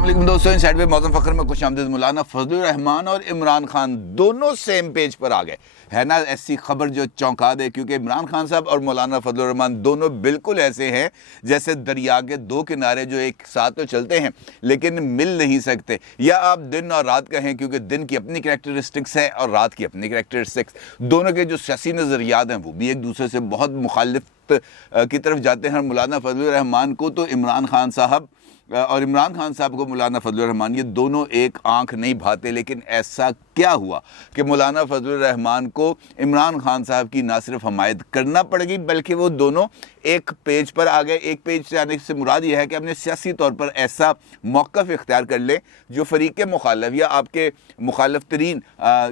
अस्सलाम वालेकुम दोस्तों, इनसाइड में मौसम फ़ख्र में खुशामदीद। मौलाना फजलुर रहमान और इमरान खान दोनों सेम पेज पर आ गए। है ना ऐसी खबर जो चौंका दे, क्योंकि इमरान खान साहब और मौलाना फजलुर रहमान दोनों बिल्कुल ऐसे हैं जैसे दरिया के दो किनारे जो एक साथ तो चलते हैं लेकिन मिल नहीं सकते। या आप दिन और रात कहें, क्योंकि दिन की अपनी करैक्टरिस्टिक्स है और रात की अपनी करैक्टरिस्टिक्स। दोनों के जो सियासी नज़रियात हैं वो भी एक दूसरे से बहुत मुखालिफ की तरफ जाते हैं। मौलाना फजलुर रहमान को तो इमरान खान साहब और इमरान खान साहब को मौलाना फजलुर रहमान, ये दोनों एक आंख नहीं भाते। लेकिन ऐसा क्या हुआ कि मौलाना फजलुर रहमान को इमरान खान साहब की ना सिर्फ हमायत करना पड़ गई बल्कि वो दोनों एक पेज पर आ गए। एक पेज से आने से मुराद ये है कि अपने सियासी तौर पर ऐसा मौक़िफ़ इख्तियार कर लें जो फ़रीक़ मुखालिफ या आपके मुखालिफ तरीन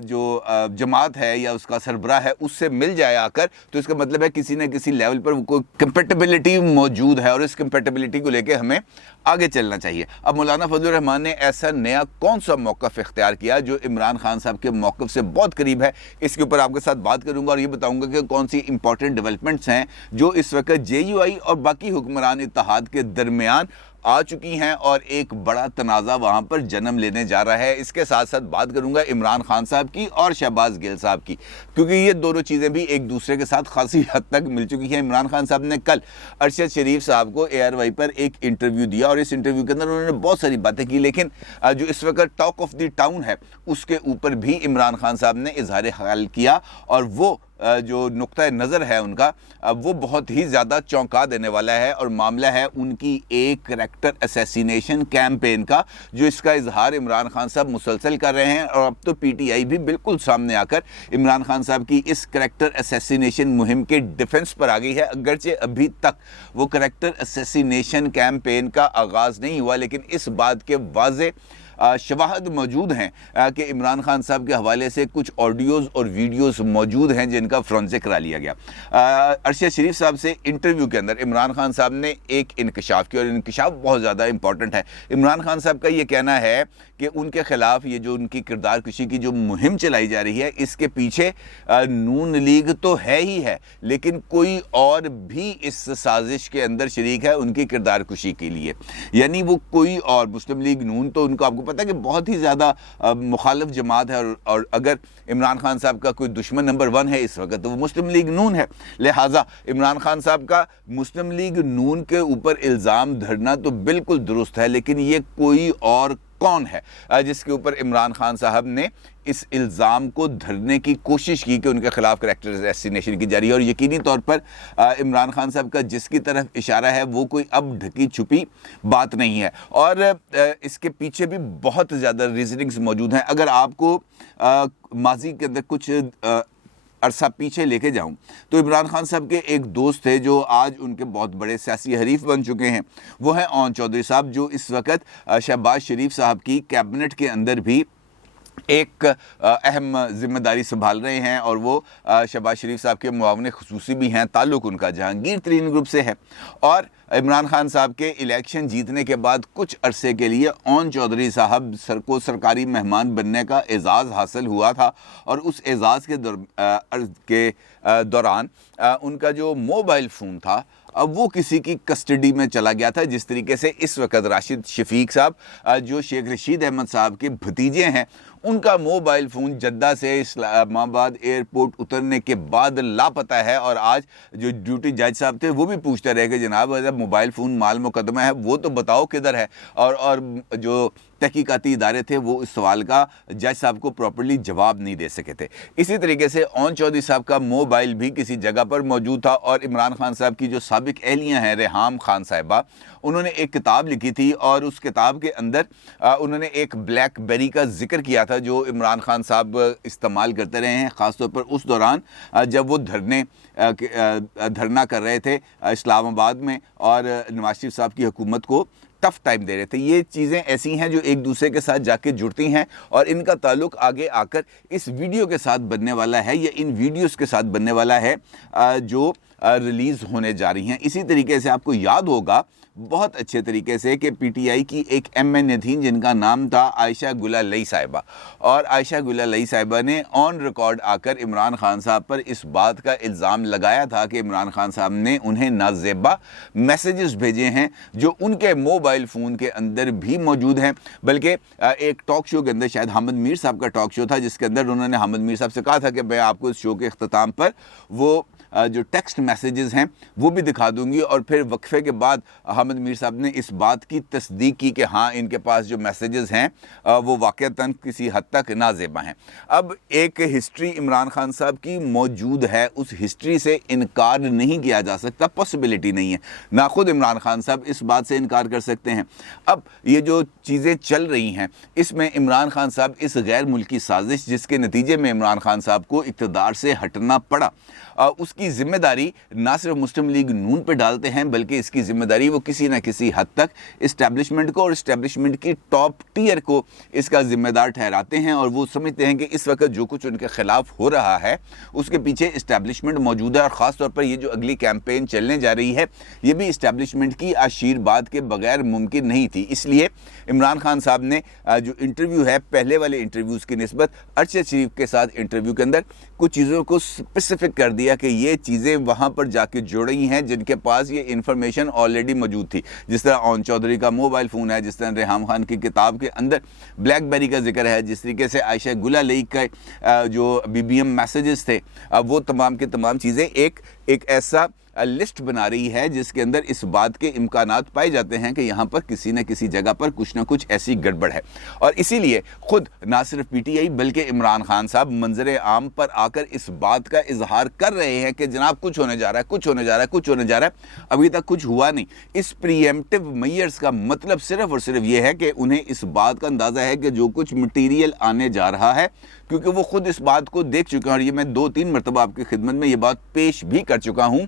जो जमात है या उसका सरबराह है उससे मिल जाए आकर, तो इसका मतलब है किसी न किसी लेवल पर कोई कंपेटिबिलिटी मौजूद है और इस कंपेटिबिलिटी को लेकर हमें आगे चलना चाहिए। अब मौलाना फजलुर रहमान ने ऐसा नया कौन सा मौक़िफ़ इख्तियार किया जो इमरान खान साहब के मौक़िफ़ से बहुत करीब है, इसके ऊपर आपके साथ बात करूंगा और ये बताऊंगा कि कौन सी इंपॉर्टेंट डेवलपमेंट्स हैं जो इस वक्त JUI और बाकी हुक्मरान इत्तेहाद के दरमियान आ चुकी हैं और एक बड़ा तनाज़ा वहाँ पर जन्म लेने जा रहा है। इसके साथ साथ बात करूँगा इमरान खान साहब की और शहबाज गिल साहब की, क्योंकि ये दोनों चीज़ें भी एक दूसरे के साथ खासी हद तक मिल चुकी हैं। इमरान खान साहब ने कल अरशद शरीफ साहब को ARY पर एक इंटरव्यू दिया और इस इंटरव्यू के अंदर उन्होंने बहुत सारी बातें की, लेकिन जो इस वक्त टॉक ऑफ द टाउन है उसके ऊपर भी इमरान खान साहब ने इजहार ख्याल किया और वो जो नुक्ता नज़र है उनका वो बहुत ही ज़्यादा चौंका देने वाला है। और मामला है उनकी एक करैक्टर असैसिनेशन कैंपेन का, जो इसका इजहार इमरान खान साहब मुसलसल कर रहे हैं और अब तो PTI भी बिल्कुल सामने आकर इमरान खान साहब की इस करैक्टर असैसिनेशन मुहिम के डिफेंस पर आ गई है। अगरचे अभी तक वो करैक्टर असैसिनेशन कैंपेन का आगाज़ नहीं हुआ, लेकिन इस बात के वाज़े शवाहद मौजूद हैं कि इमरान खान साहब के हवाले से कुछ ऑडियोज़ और वीडियोज़ मौजूद हैं जिनका फोरेंसिक करा लिया गया। अरशद शरीफ साहब से इंटरव्यू के अंदर इमरान खान साहब ने एक इंकशाफ किया और इंकशाफ बहुत ज़्यादा इंपॉर्टेंट है। इमरान खान साहब का ये कहना है कि उनके ख़िलाफ़ ये जो उनकी किरदार कुशी की जो मुहिम चलाई जा रही है इसके पीछे नून लीग तो है ही है, लेकिन कोई और भी इस साजिश के अंदर शरीक है उनकी किरदार कुशी के लिए। यानी वो कोई और, मुस्लिम लीग नून तो उनको आपको पता है कि बहुत ही ज़्यादा मुखालिफ जमात है और अगर इमरान खान साहब का कोई दुश्मन नंबर 1 है इस वक्त तो वो मुस्लिम लीग नून है। लिहाजा इमरान खान साहब का मुस्लिम लीग नून के ऊपर इल्ज़ाम धरना तो बिल्कुल दुरुस्त है, लेकिन ये कोई और कौन है जिसके ऊपर इमरान खान साहब ने इस इल्ज़ाम को धरने की कोशिश की कि उनके खिलाफ करैक्टर असैसिनेशन की जा रही है। और यकीनी तौर पर इमरान खान साहब का जिसकी तरफ इशारा है वो कोई अब ढकी छुपी बात नहीं है और इसके पीछे भी बहुत ज़्यादा रीजनिंग्स मौजूद हैं। अगर आपको माजी के अंदर कुछ अरसा पीछे लेके जाऊं तो इमरान खान साहब के एक दोस्त थे जो आज उनके बहुत बड़े सियासी हरीफ बन चुके हैं, वो हैं ओन चौधरी साहब, जो इस वक्त शहबाज शरीफ साहब की कैबिनेट के अंदर भी एक अहम जिम्मेदारी संभाल रहे हैं और वो शहबाज शरीफ साहब के मुआवने खुसूसी भी हैं। ताल्लुक़ उनका जहांगीर तरीन ग्रुप से है और इमरान खान साहब के इलेक्शन जीतने के बाद कुछ अरसे के लिए ओन चौधरी साहब को सरकारी मेहमान बनने का एज़ाज़ हासिल हुआ था और उस एज़ाज़ के दौरान उनका जो मोबाइल फ़ोन था अब वो किसी की कस्टडी में चला गया था। जिस तरीके से इस वक्त राशिद शफीक साहब जो शेख रशीद अहमद साहब के भतीजे हैं उनका मोबाइल फ़ोन जद्दा से इस्लामाबाद एयरपोर्ट उतरने के बाद लापता है और आज जो ड्यूटी जज साहब थे वो भी पूछते रहे कि जनाब जब मोबाइल फ़ोन माल मुकदमा है वो तो बताओ किधर है, और जो तहकीकाती इदारे थे वो इस सवाल का जज साहब को प्रॉपर्ली जवाब नहीं दे सके थे। इसी तरीके से ओन चौधरी साहब का मोबाइल भी किसी जगह पर मौजूद था और इमरान खान साहब की जो साबिक एहलियाँ हैं रेहाम खान साहिबा, उन्होंने एक किताब लिखी थी और उस किताब के अंदर उन्होंने एक ब्लैकबेरी का जिक्र किया था जो इमरान खान साहब इस्तेमाल करते रहे हैं, ख़ासतौर पर उस दौरान जब वो धरना कर रहे थे इस्लामाबाद में और नवाज शरीफ साहब की हुकूमत को टफ टाइम दे रहे थे। ये चीज़ें ऐसी हैं जो एक दूसरे के साथ जाके जुड़ती हैं और इनका ताल्लुक आगे आकर इस वीडियो के साथ बनने वाला है या इन वीडियोस के साथ बनने वाला है जो रिलीज़ होने जा रही हैं। इसी तरीके से आपको याद होगा बहुत अच्छे तरीके से कि पीटीआई की एक एमएनए थी जिनका नाम था आयशा गुलालई साहिबा, और आयशा गुलालई साहिबा ने ऑन रिकॉर्ड आकर इमरान खान साहब पर इस बात का इल्ज़ाम लगाया था कि इमरान खान साहब ने उन्हें नाजेबा मैसेजेस भेजे हैं जो उनके मोबाइल फ़ोन के अंदर भी मौजूद हैं। बल्कि एक टॉक शो के अंदर, शायद हामिद मीर साहब का टॉक शो था, जिसके अंदर उन्होंने हामिद मीर साहब से कहा था कि मैं आपको इस शो के अख्ताम पर वो जो टेक्स्ट मैसेजेस हैं वो भी दिखा दूंगी, और फिर वक्फे के बाद हामिद मीर साहब ने इस बात की तस्दीक की कि हाँ, इनके पास जो मैसेजेस हैं वो वाक़तन किसी हद तक नाज़ेबा हैं। अब एक हिस्ट्री इमरान खान साहब की मौजूद है, उस हिस्ट्री से इनकार नहीं किया जा सकता, पॉसिबिलिटी नहीं है, ना खुद इमरान खान साहब इस बात से इनकार कर सकते हैं। अब ये जो चीज़ें चल रही हैं इसमें इमरान खान साहब इस गैर मुल्की साजिश जिसके नतीजे में इमरान खान साहब को इक़्तिदार से हटना पड़ा, उसकी ज़िम्मेदारी ना सिर्फ मुस्लिम लीग नून पे डालते हैं, बल्कि इसकी ज़िम्मेदारी वो किसी न किसी हद तक इस्टेब्लिशमेंट को और इस्टेब्लिशमेंट की टॉप टियर को इसका ज़िम्मेदार ठहराते हैं। और वो समझते हैं कि इस वक्त जो कुछ उनके ख़िलाफ़ हो रहा है उसके पीछे इस्टेब्लिशमेंट मौजूद है, और ख़ास तौर पर ये जो अगली कैंपेन चलने जा रही है ये भी इस्टेब्लिशमेंट की आशीर्वाद के बगैर मुमकिन नहीं थी। इसलिए इमरान खान साहब ने जो इंटरव्यू है पहले वाले इंटरव्यूज़ की निस्बत अरशद शरीफ के साथ इंटरव्यू के अंदर कुछ चीज़ों को स्पेसिफिक कर दिया कि ये चीज़ें वहाँ पर जाके जुड़ रही हैं जिनके पास ये इन्फॉर्मेशन ऑलरेडी मौजूद थी। जिस तरह ओन चौधरी का मोबाइल फ़ोन है, जिस तरह रेहाम खान की किताब के अंदर ब्लैकबेरी का जिक्र है, जिस तरीके से आयशा गुलालई का जो बीबीएम मैसेजेस थे, वो तमाम के तमाम चीज़ें एक ऐसा लिस्ट बना रही है जिसके अंदर इस बात के इम्कानात पाए जाते हैं कि यहाँ पर किसी न किसी जगह पर कुछ ना कुछ ऐसी गड़बड़ है। और इसीलिए खुद ना सिर्फ पीटीआई बल्कि इमरान खान साहब मंजर आम पर आकर इस बात का इजहार कर रहे हैं कि जनाब कुछ होने जा रहा है, कुछ होने जा रहा है, कुछ होने जा रहा है। अभी तक कुछ हुआ नहीं। इस प्रीएम्प्टिव मेजर्स का मतलब सिर्फ और सिर्फ ये है कि उन्हें इस बात का अंदाज़ा है कि जो कुछ मटीरियल आने जा रहा है, क्योंकि वो खुद इस बात को देख चुके हैं, और ये मैं 2-3 मरतबा आपकी खिदमत में ये बात पेश भी कर चुका हूँ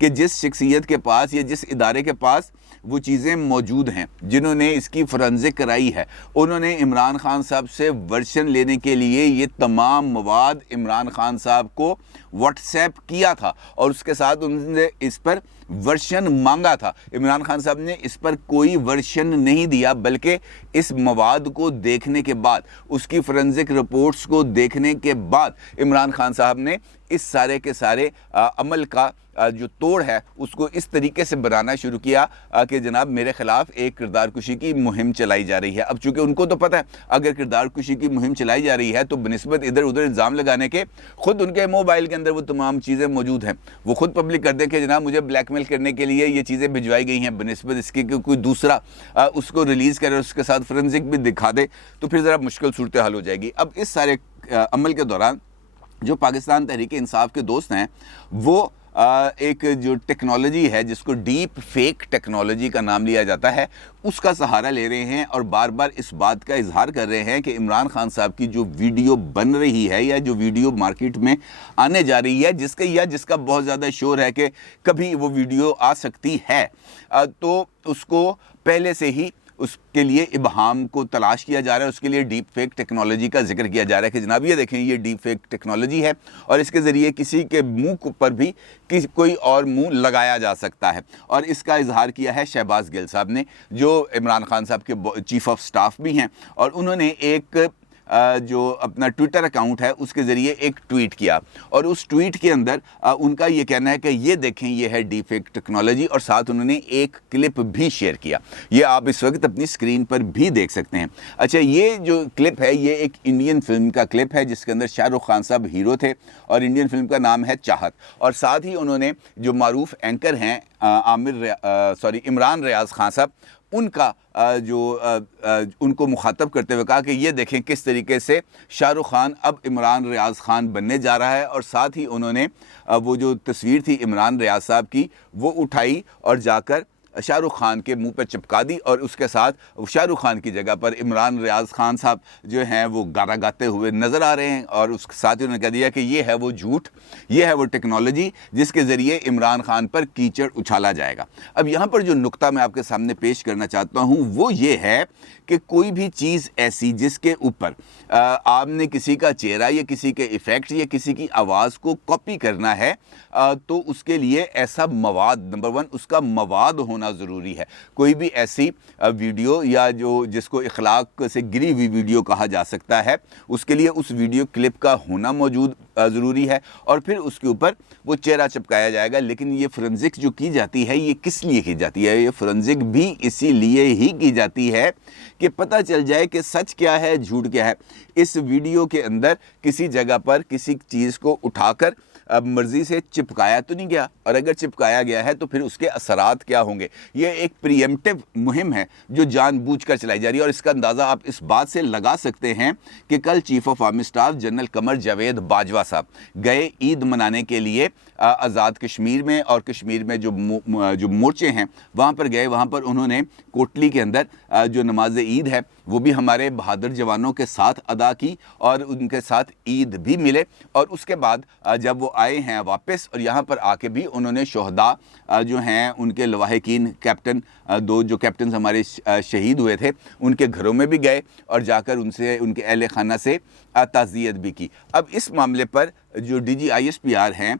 कि जिस शख्सियत के पास या जिस इदारे के पास वो चीज़ें मौजूद हैं जिन्होंने इसकी फोरेंसिक कराई है, उन्होंने इमरान खान साहब से वर्शन लेने के लिए ये तमाम मवाद इमरान खान साहब को व्हाट्सएप किया था और उसके साथ उन्होंने इस पर वर्शन मांगा था। इमरान खान साहब ने इस पर कोई वर्शन नहीं दिया, बल्कि इस मवाद को देखने के बाद, उसकी फोरेंसिक रिपोर्ट्स को देखने के बाद इमरान खान साहब ने इस सारे के सारे अमल का जो तोड़ है उसको इस तरीके से बनाना शुरू किया कि जनाब मेरे ख़िलाफ़ एक किरदार कुशी की मुहिम चलाई जा रही है। अब चूँकि उनको तो पता है अगर किरदार कुशी की मुहिम चलाई जा रही है तो बनिस्बत इधर उधर इल्ज़ाम लगाने के खुद उनके मोबाइल के अंदर वो तमाम चीज़ें मौजूद हैं, वो खुद पब्लिक कर दें कि जनाब मुझे ब्लैकमेल करने के लिए ये चीज़ें भिजवाई गई हैं, बनिस्बत इसके कि कोई दूसरा उसको रिलीज़ करे, उसके साथ फोरेंसिक भी दिखा दे, तो फिर ज़रा मुश्किल सूरत हाल हो जाएगी। अब इस सारे अमल के दौरान जो पाकिस्तान तहरीक इंसाफ के दोस्त हैं वो एक जो टेक्नोलॉजी है जिसको डीप फेक टेक्नोलॉजी का नाम लिया जाता है उसका सहारा ले रहे हैं और बार बार इस बात का इजहार कर रहे हैं कि इमरान खान साहब की जो वीडियो बन रही है या जो वीडियो मार्केट में आने जा रही है जिसका बहुत ज़्यादा शोर है कि कभी वो वीडियो आ सकती है, तो उसको पहले से ही उसके लिए इबहाम को तलाश किया जा रहा है, उसके लिए डीप फेक टेक्नोलॉजी का जिक्र किया जा रहा है कि जनाब ये देखें ये डीप फेक टेक्नोलॉजी है और इसके ज़रिए किसी के मुंह पर भी कोई और मुंह लगाया जा सकता है। और इसका इजहार किया है शहबाज गिल साहब ने, जो इमरान खान साहब के चीफ ऑफ स्टाफ भी हैं, और उन्होंने एक जो अपना ट्विटर अकाउंट है उसके ज़रिए एक ट्वीट किया और उस ट्वीट के अंदर उनका ये कहना है कि ये देखें ये है डीप फेक टेक्नोलॉजी, और साथ उन्होंने एक क्लिप भी शेयर किया। ये आप इस वक्त अपनी स्क्रीन पर भी देख सकते हैं। अच्छा, ये जो क्लिप है ये एक इंडियन फिल्म का क्लिप है जिसके अंदर शाहरुख खान साहब हीरो थे और इंडियन फिल्म का नाम है चाहत, और साथ ही उन्होंने जो मारूफ एंकर हैं इमरान रियाज खान साहब उनका उनको मुखातब करते हुए कहा कि ये देखें किस तरीके से शाहरुख खान अब इमरान रियाज खान बनने जा रहा है, और साथ ही उन्होंने वो जो तस्वीर थी इमरान रियाज साहब की वो उठाई और जाकर शाहरुख खान के मुंह पर चिपका दी और उसके साथ शाहरुख खान की जगह पर इमरान रियाज खान साहब जो हैं वो गाना गाते हुए नज़र आ रहे हैं। और उसके साथ ही उन्होंने कह दिया कि ये है वो झूठ, ये है वो टेक्नोलॉजी जिसके ज़रिए इमरान खान पर कीचड़ उछाला जाएगा। अब यहाँ पर जो नुक्ता मैं आपके सामने पेश करना चाहता हूँ वो ये है कि कोई भी चीज़ ऐसी जिसके ऊपर आपने किसी का चेहरा या किसी के इफ़ेक्ट या किसी की आवाज़ को कॉपी करना है तो उसके लिए ऐसा मवाद, नंबर वन उसका मवाद होना ज़रूरी है। कोई भी ऐसी वीडियो या जो जिसको इखलाक से गिरी हुई वीडियो कहा जा सकता है, उसके लिए उस वीडियो क्लिप का होना मौजूद ज़रूरी है और फिर उसके ऊपर वो चेहरा चिपकाया जाएगा। लेकिन ये फोरेंसिक जो की जाती है ये किस लिए की जाती है? ये फोरेंसिक भी इसीलिए ही की जाती है कि पता चल जाए कि सच क्या है, झूठ क्या है। इस वीडियो के अंदर किसी जगह पर किसी चीज़ को उठाकर मर्ज़ी से चिपकाया तो नहीं गया, और अगर चिपकाया गया है तो फिर उसके असरात क्या होंगे। ये एक प्रीएम्प्टिव मुहिम है जो जानबूझकर चलाई जा रही है। और इसका अंदाज़ा आप इस बात से लगा सकते हैं कि कल chief of army staff general Qamar Javed Bajwa साहब गए ईद मनाने के लिए आज़ाद कश्मीर में, और कश्मीर में जो मोर्चे हैं वहाँ पर गए। वहाँ पर उन्होंने कोटली के अंदर जो नमाज ईद है वो भी हमारे बहादुर जवानों के साथ अदा की और उनके साथ ईद भी मिले। और उसके बाद जब वो आए हैं वापस और यहाँ पर आके भी उन्होंने शोहदा जो हैं उनके लवाहिकीन कैप्टन, दो जो कैप्टन हमारे शहीद हुए थे उनके घरों में भी गए और जाकर उनसे उनके अहल खाना से ताज़ियत भी की। अब इस मामले पर जो DG ISPR हैं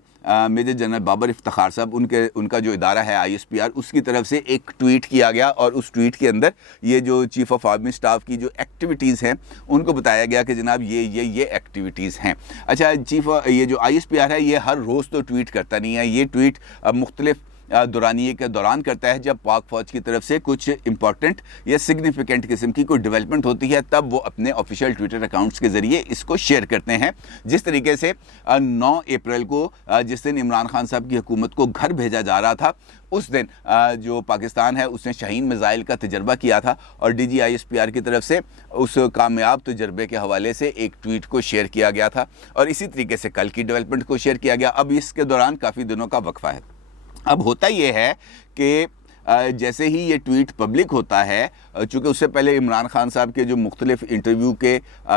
मेजर जनरल बाबर इफ्तिखार साहब, उनका जो इदारा है ISPR, उसकी तरफ से एक ट्वीट किया गया और उस ट्वीट के अंदर ये जो चीफ ऑफ आर्मी स्टाफ की जो एक्टिविटीज़ हैं उनको बताया गया कि जनाब ये एक्टिविटीज़ हैं। अच्छा, ये जो ISPR है ये हर रोज़ तो ट्वीट करता नहीं है, ये ट्वीट मुख्तलिफ दौरानिए के दौरान करता है। जब पाक फ़ौज की तरफ से कुछ इंपॉर्टेंट या सिग्निफिकेंट किस्म की कोई डेवलपमेंट होती है तब वो अपने ऑफिशियल ट्विटर अकाउंट्स के ज़रिए इसको शेयर करते हैं। जिस तरीके से 9 अप्रैल को जिस दिन इमरान खान साहब की हुकूमत को घर भेजा जा रहा था उस दिन जो पाकिस्तान है उसने शाहीन मिसाइल का तजर्बा किया था और DG ISPR की तरफ से उस कामयाब तजर्बे के हवाले से एक ट्वीट को शेयर किया गया था और इसी तरीके से कल की डेवलपमेंट को शेयर किया गया। अब इसके दौरान काफ़ी दिनों का वक्फा है। अब होता यह है कि जैसे ही ये ट्वीट पब्लिक होता है, चूँकि उससे पहले इमरान खान साहब के जो मुख्तलिफ इंटरव्यू के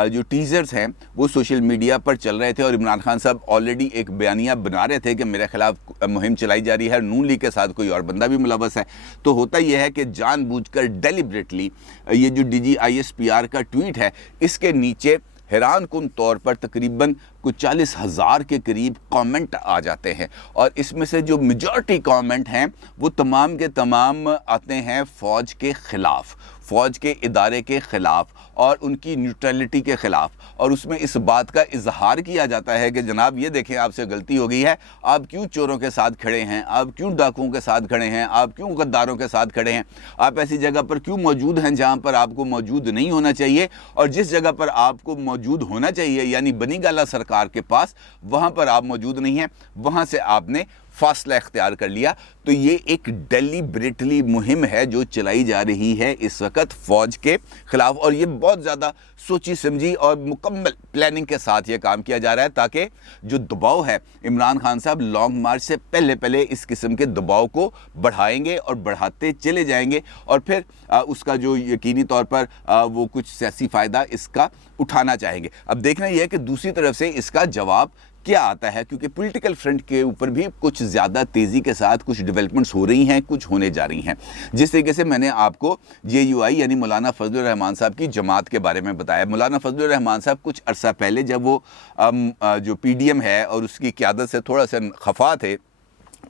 जो टीज़र्स हैं वो सोशल मीडिया पर चल रहे थे और इमरान खान साहब ऑलरेडी एक बयानिया बना रहे थे कि मेरे खिलाफ मुहिम चलाई जा रही है, नून लीग के साथ कोई और बंदा भी मुलव्वस है। तो होता यह है कि जानबूझकर डेलिबरेटली ये जो DG ISPR का ट्वीट है इसके नीचे हैरान कुन तौर पर तकरीबन कुछ 40,000 के करीब कमेंट आ जाते हैं और इसमें से जो मेजॉरिटी कमेंट हैं वो तमाम के तमाम आते हैं फ़ौज के ख़िलाफ़, फ़ौज के इदारे के ख़िलाफ़ और उनकी न्यूट्रलिटी के ख़िलाफ़। और उसमें इस बात का इजहार किया जाता है कि जनाब ये देखें आपसे गलती हो गई है, आप क्यों चोरों के साथ खड़े हैं, आप क्यों डाकुओं के साथ खड़े हैं, आप क्यों गद्दारों के साथ खड़े हैं, आप ऐसी जगह पर क्यों मौजूद हैं जहाँ पर आपको मौजूद नहीं होना चाहिए, और जिस जगह पर आपको मौजूद होना चाहिए यानी बनी गाला सरकार के पास वहाँ पर आप मौजूद नहीं हैं, वहाँ से आपने फासला इख्तियार कर लिया। तो ये एक डेलिबरेटली मुहिम है जो चलाई जा रही है इस वक्त फ़ौज के ख़िलाफ़ और ये बहुत ज़्यादा सोची समझी और मुकम्मल प्लानिंग के साथ ये काम किया जा रहा है ताकि जो दबाव है इमरान खान साहब लॉन्ग मार्च से पहले इस किस्म के दबाव को बढ़ाएंगे और बढ़ाते चले जाएंगे और फिर उसका जो यकीनी तौर पर वो कुछ सियासी फ़ायदा इसका उठाना चाहेंगे। अब देखना यह है कि दूसरी तरफ से इसका जवाब क्या आता है, क्योंकि पॉलिटिकल फ्रंट के ऊपर भी कुछ ज़्यादा तेज़ी के साथ कुछ डेवलपमेंट्स हो रही हैं, कुछ होने जा रही हैं। जिस तरीके से मैंने आपको JUI यानी मौलाना फजलुर रहमान साहब की जमात के बारे में बताया, मौलाना फजलुर रहमान साहब कुछ अरसा पहले जब वो जो PDM है और उसकी क़यादत से थोड़ा सा खफा थे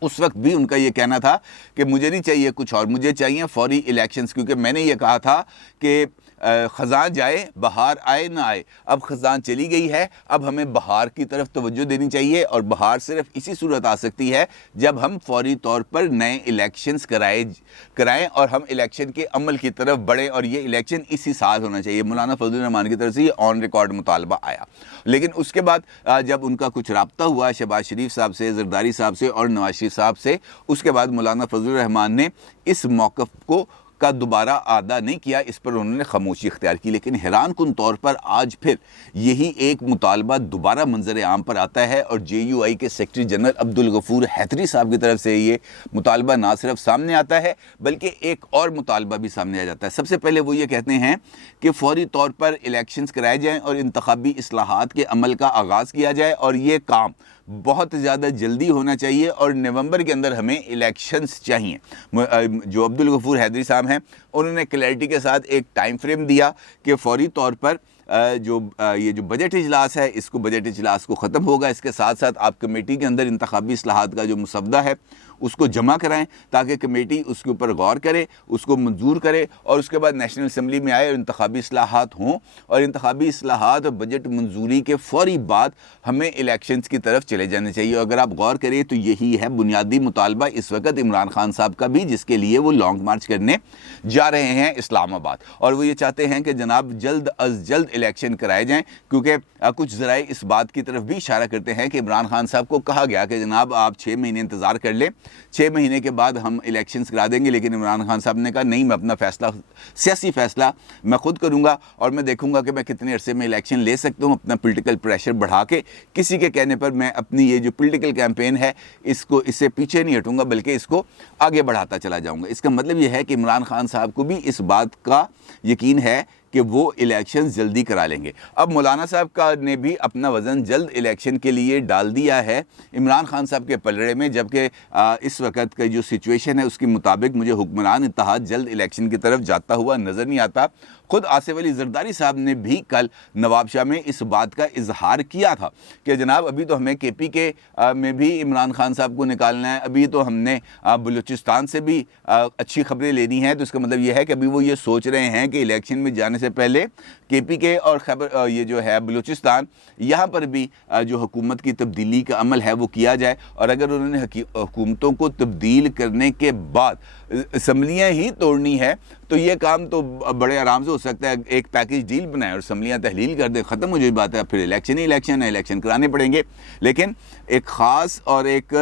उस वक्त भी उनका ये कहना था कि मुझे नहीं चाहिए कुछ और, मुझे चाहिए फौरी इलेक्शंस, क्योंकि मैंने ये कहा था कि ख़ज़ां जाए बहार आए ना आए। अब ख़ज़ां चली गई है, अब हमें बहार की तरफ तवज्जो देनी चाहिए और बहार सिर्फ इसी सूरत आ सकती है जब हम फौरी तौर पर नए इलेक्शंस कराएं और हम इलेक्शन के अमल की तरफ बढ़ें और ये इलेक्शन इसी साल होना चाहिए। मौलाना फजलुर रहमान की तरफ से ये ऑन रिकॉर्ड मुतालबा आया, लेकिन उसके बाद जब उनका कुछ रब्ता हुआ शहबाज शरीफ साहब से, जरदारी साहब से और नवाज शरीफ साहब से, उसके बाद मौलाना फजलुर रहमान ने इस मौक़िफ़ को का दोबारा आदा नहीं किया, इस पर उन्होंने खामोशी इख्तियार की। लेकिन हैरान कुन तौर पर आज फिर यही एक मुतालबा दोबारा मंजर आम पर आता है और JUI के सेक्रेटरी जनरल अब्दुल गफूर हैदरी साहब की तरफ से ये मुतालबा ना सिर्फ सामने आता है बल्कि एक और मुतालबा भी सामने आ जाता है। सबसे पहले वो ये कहते हैं कि फौरी तौर पर इलेक्शंस कराए जाएँ और इंतखाबी इस्लाहात के अमल का आगाज़ किया जाए और ये काम बहुत ज़्यादा जल्दी होना चाहिए और नवंबर के अंदर हमें इलेक्शंस चाहिए। जो अब्दुल गफूर हैदरी साहब हैं उन्होंने क्लैरिटी के साथ एक टाइम फ्रेम दिया कि फौरी तौर पर ये जो बजट इजलास है इसको बजट इजलास को ख़त्म होगा, इसके साथ साथ आप कमेटी के अंदर इंतखाबी इस्लाहात का जो मुसवदा है उसको जमा कराएं ताकि कमेटी उसके ऊपर गौर करे, उसको मंजूर करे और उसके बाद नेशनल असम्बली में आए और इंतखाबी इस्लाहात हों और इंतखाबी इस्लाहात और बजट मंजूरी के फौरी बाद हमें इलेक्शंस की तरफ चले जाने चाहिए। अगर आप गौर करें तो यही है बुनियादी मुतालबा इस वक्त इमरान खान साहब का भी, जिसके लिए वो लॉन्ग मार्च करने जा रहे हैं इस्लामाबाद। और वो ये चाहते हैं कि जनाब जल्द अज जल्द इलेक्शन कराए जाएँ, क्योंकि कुछ ज़राए इस बात की तरफ भी इशारा करते हैं कि इमरान खान साहब को कहा गया कि जनाब आप 6 महीने इंतज़ार कर लें, 6 महीने के बाद हम इलेक्शंस करा देंगे। लेकिन इमरान खान साहब ने कहा नहीं, मैं अपना फ़ैसला, सियासी फ़ैसला मैं ख़ुद करूँगा और मैं देखूँगा कि मैं कितने अरसे में इलेक्शन ले सकता हूँ। अपना पॉलिटिकल प्रेशर बढ़ा के किसी के कहने पर मैं अपनी ये जो पॉलिटिकल कैंपेन है इससे पीछे नहीं हटूँगा बल्कि इसको आगे बढ़ाता चला जाऊँगा। इसका मतलब ये है कि इमरान खान साहब को भी इस बात का यकीन है कि वो इलेक्शन जल्दी करा लेंगे। अब मौलाना साहब का ने भी अपना वज़न जल्द इलेक्शन के लिए डाल दिया है इमरान खान साहब के पलड़े में, जबकि इस वक्त का जो सिचुएशन है उसके मुताबिक मुझे हुक्मरान इत्तेहाद जल्द इलेक्शन की तरफ जाता हुआ नज़र नहीं आता। ख़ुद आसिफ अली जरदारी साहब ने भी कल नवाबशाह में इस बात का इजहार किया था कि जनाब अभी तो हमें KP के में भी इमरान खान साहब को निकालना है, अभी तो हमने बलूचिस्तान से भी अच्छी खबरें लेनी हैं। तो इसका मतलब ये है कि अभी वो ये सोच रहे हैं कि इलेक्शन में जाने से पहले KP के और खैबर ये जो है बलूचिस्तान, यहाँ पर भी जो हुकूमत की तब्दीली का अमल है वो किया जाए। और अगर उन्होंने हुकूमतों को तब्दील करने के बाद असम्बलियाँ ही तोड़नी है तो ये काम तो बड़े आराम से हो सकता है। एक पैकेज डील बनाए और असम्बलियाँ तहलील कर दें, ख़त्म हो जाए बात है, फिर इलेक्शन ही इलेक्शन है, इलेक्शन कराने पड़ेंगे। लेकिन एक ख़ास और एक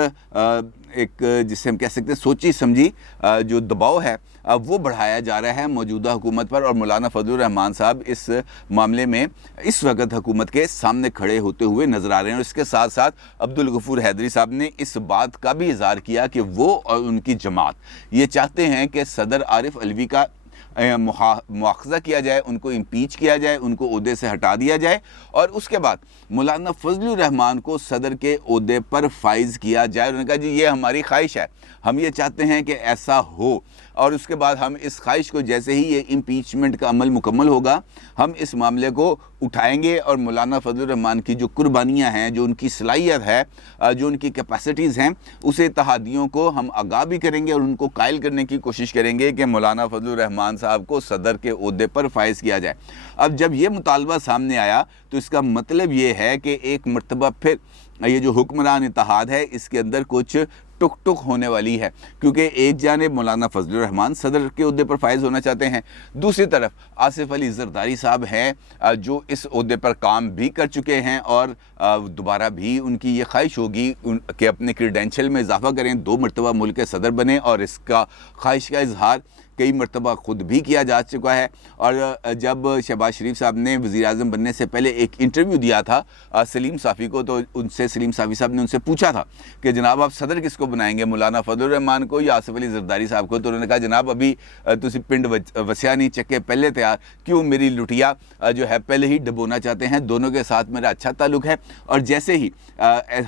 जिसे हम कह सकते हैं सोची समझी जो दबाव है वो बढ़ाया जा रहा है मौजूदा हुकूमत पर। और मौलाना फजलुर रहमान साहब इस मामले में इस वक्त हुकूमत के सामने खड़े होते हुए नज़र आ रहे हैं। और इसके साथ साथ अब्दुल गफूर हैदरी साहब ने इस बात का भी इज़हार किया कि वो और उनकी जमात ये चाहते हैं कि सदर आरिफ अलवी का मुआखज़ा किया जाए, उनको इम्पीच किया जाए, उनको ओहदे से हटा दिया जाए और उसके बाद मौलाना फजलुर रहमान को सदर के ओहदे पर फाइज किया जाए। उन्होंने कहा जी ये हमारी ख्वाहिश है, हम ये चाहते हैं कि ऐसा हो और उसके बाद हम इस ख्वाहिश को, जैसे ही ये इम्पीचमेंट का अमल मुकम्मल होगा, हम इस मामले को उठाएंगे और मौलाना फजलुर रहमान की जो कुर्बानियाँ हैं, जो उनकी सलाहियत है, जो उनकी कैपेसिटीज़ हैं, उस इत्तेहादियों को हम आगाह भी करेंगे और उनको कायल करने की कोशिश करेंगे कि मौलाना फजलुर रहमान साहब को सदर के ओहदे पर फाइज किया जाए। अब जब ये मुतालबा सामने आया तो इसका मतलब ये है कि एक मरतबा फिर ये जो हुक्मरान इत्तेहाद है इसके अंदर कुछ टुक टुक होने वाली है, क्योंकि एक जानिब मौलाना फजलुर रहमान सदर के ओहदे पर फाइज होना चाहते हैं, दूसरी तरफ आसिफ अली जरदारी साहब हैं जो इस ओहदे पर काम भी कर चुके हैं और दोबारा भी उनकी ये ख्वाहिश होगी कि अपने क्रीडेंशियल में इजाफा करें, 2 मरतबा मुल्क के सदर बने और इसका ख्वाहिश का इजहार कई मरतबा ख़ुद भी किया जा चुका है। और जब शहबाज शरीफ साहब ने वज़ीर-ए-आज़म बनने से पहले एक इंटरव्यू दिया था सलीम साफ़ी को, तो उनसे सलीम साफ़ी साहब ने उनसे पूछा था कि जनाब आप सदर किसको बनाएंगे, मौलाना फजलुर रहमान को या आसिफ अली जरदारी साहब को। तो उन्होंने कहा जनाब अभी तुसी पिंड वसिया नहीं चक्के पहले तैयार, क्यों मेरी लुटिया जो है पहले ही डबोना चाहते हैं, दोनों के साथ मेरा अच्छा ताल्लुक़ है और जैसे ही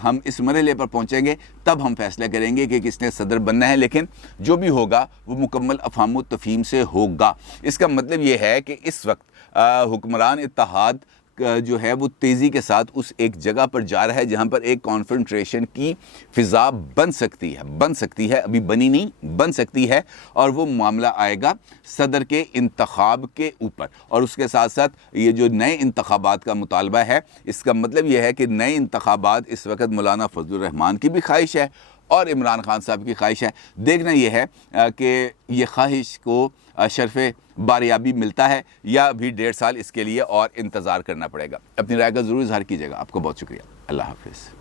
हम इस मरहले पर पहुँचेंगे तब हम फैसला करेंगे कि किसने सदर बनना है, लेकिन जो भी होगा वो मुकम्मल अफ़हाम तफ़हीम से होगा। इसका मतलब ये है कि इस वक्त हुक्मरान इत्तेहाद जो है वो तेज़ी के साथ उस एक जगह पर जा रहा है जहाँ पर एक कॉन्फ्रंट्रेशन की फ़िज़ा बन सकती है, अभी बनी नहीं, बन सकती है। और वो मामला आएगा सदर के इंतखाब के ऊपर और उसके साथ साथ ये जो नए इंतखाबात का मुतालबा है, इसका मतलब ये है कि नए इंतखाबात इस वक्त मौलाना फजलुर रहमान की भी ख्वाहिश है और इमरान खान साहब की ख्वाहिश है। देखना यह है कि ये ख्वाहिश को शर्फ़े बारियाबी मिलता है या अभी 1.5 साल इसके लिए और इंतज़ार करना पड़ेगा। अपनी राय का ज़रूर इज़हार कीजिएगा। आपको बहुत शुक्रिया। अल्लाह हाफ़िज़।